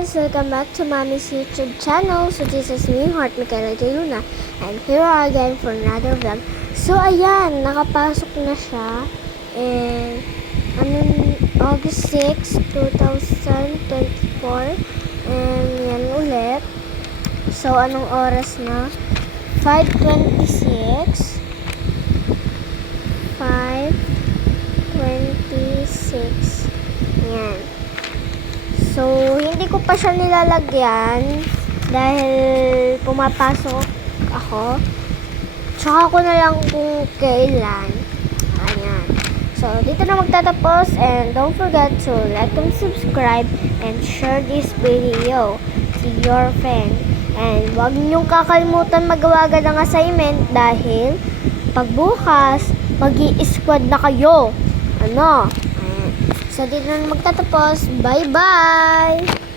guys! Welcome back to Mommy's YouTube channel. So this is me, Heart Michaela J. Luna. And here we are again for another vlog. So ayan, nakapasok na siya. And August 6, 2024. And yan ulit. So anong oras na? 5:26. 5:26. Yan. So, hindi ko pa siya nilalagyan dahil pumapasok ako. Tsaka ko na lang kung kailan. Ayan. So, dito na magtatapos and don't forget to like and subscribe and share this video to your friend. And huwag niyong kakalimutan magawa agad ng assignment dahil pagbukas, mag-i-squad na kayo. Ano? So, dito na magtatapos. Bye-bye!